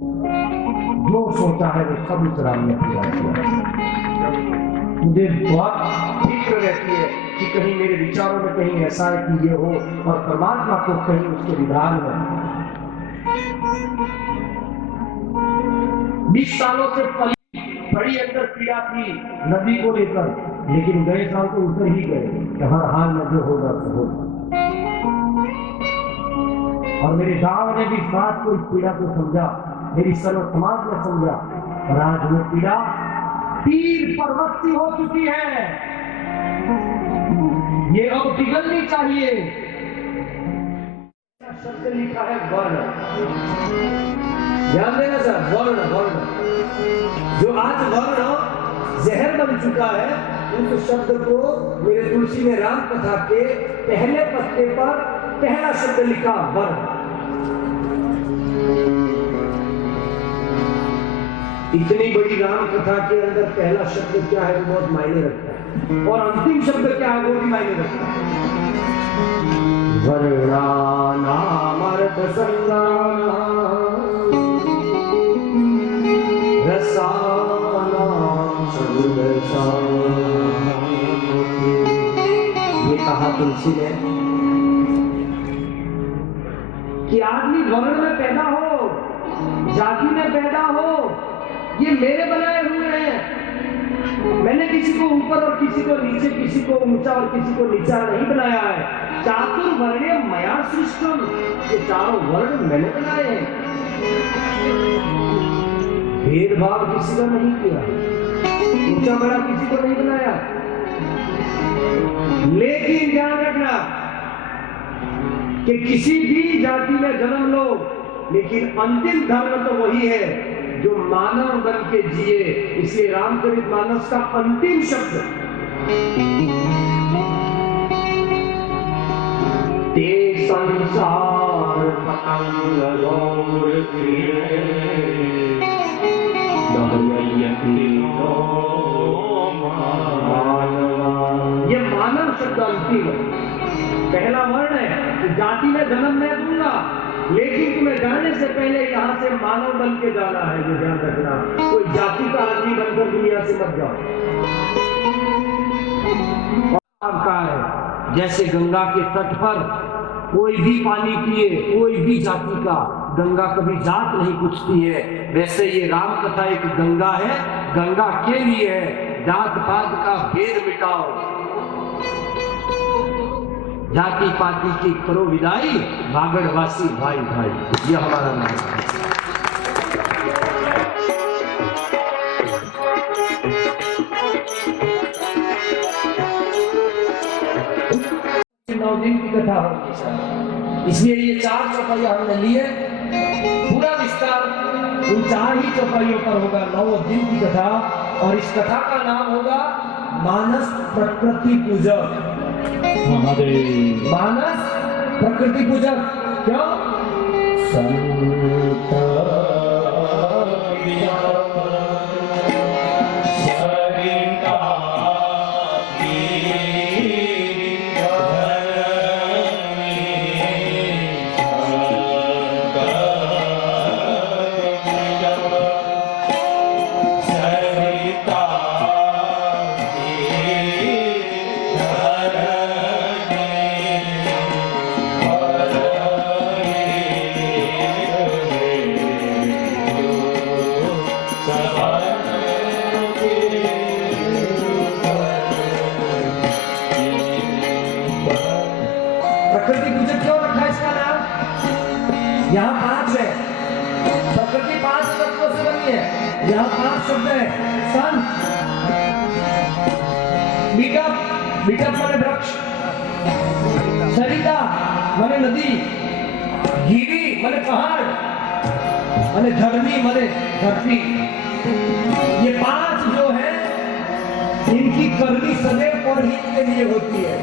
जो सोचा है वो सब उस राम ने पूरा किया। मुझे बहुत फिक्र रहती है कि कहीं मेरे विचारों में कहीं ऐसा है कि ये हो और परमात्मा को कहीं उसके विधान में 20 सालों से बड़ी अंदर पीड़ा थी नदी को लेकर, लेकिन गए साल तो उतर ही गए कि हर हाल में जो होगा तो होगा। और मेरे गांव ने भी इस बात को, इस पीड़ा को समझा, मेरी सर्व समाज ने समझा, और आज वो पीड़ा तीर पर्वत सी हो चुकी है। ये अब पिघलनी चाहिए। शब्द लिखा है वर्ण, ध्यान देना सर, वर्ण वर्ण। जो आज वर्ण जहर बन चुका है, उस शब्द को मेरे तुलसी ने राम कथा के पहले पत्ते पर पहला शब्द लिखा वर्ण। इतनी बड़ी राम कथा के अंदर पहला शब्द क्या है वो बहुत मायने रखता है, और अंतिम शब्द क्या है वो भी मायने रखता है। वर्णानामर्थ संज्ञानां रसानां सदृशानां। ये कहा तुलसी ने कि आदमी वर्ण में पैदा हो, जाति में पैदा हो, ये मेरे बनाए हुए हैं। मैंने किसी को ऊपर और किसी को नीचे, किसी को ऊंचा और किसी को नीचा नहीं बनाया है। चातुर्वर्ण्य मया सृष्टम, ये चारों वर्ण मैंने बनाए हैं। भेदभाव किसी का नहीं किया, ऊंचा बड़ा किसी को नहीं बनाया। लेकिन ध्यान रखना कि किसी भी जाति में जन्म लो, लेकिन अंतिम धर्म तो वही है जो मानव बन के जिए। इसलिए रामचरित मानस का अंतिम शब्द ते संसार पतंग ये मानव शब्द अंतिम है। पहला वर्ण है कि जाति में जन्म मैं दूंगा, लेकिन तुम्हें जाने से पहले यहाँ से मानव बन के जाना है। ये ध्यान रखना, कोई जाति का आदमी बनकर दुनिया से मत जाओ। आपका है जैसे गंगा के तट पर कोई भी पानी पिए, कोई भी जाति का, गंगा कभी जात नहीं पूछती है, वैसे ये राम कथा एक गंगा है, गंगा के लिए है। जात पात का भेद मिटाओ, जाति पाति की करो विदाई, बागड़वासी भाई भाई, ये हमारा नाम है। 9 दिन की कथा होगी सर, इसलिए ये 4 चौपाइयां हमने लिए। पूरा विस्तार उन 4 ही चौपाइयों पर होगा। 9 दिन की कथा, और इस कथा का नाम होगा मानस प्रकृति पूजक। मानस प्रकृति पूजक क्यों? प्रकृति पूजक क्यों रखा इसका नाम? यहाँ 5 है, प्रकृति 5 तत्वों से बनी है। यहाँ 5 शब्द है। संत, बिटप माने वृक्ष, सरिता माने नदी, गिरी माने पहाड़, माने धरनी माने धरती। ये 5 जो है, इनकी करनी सदैव पौरहित के लिए होती है।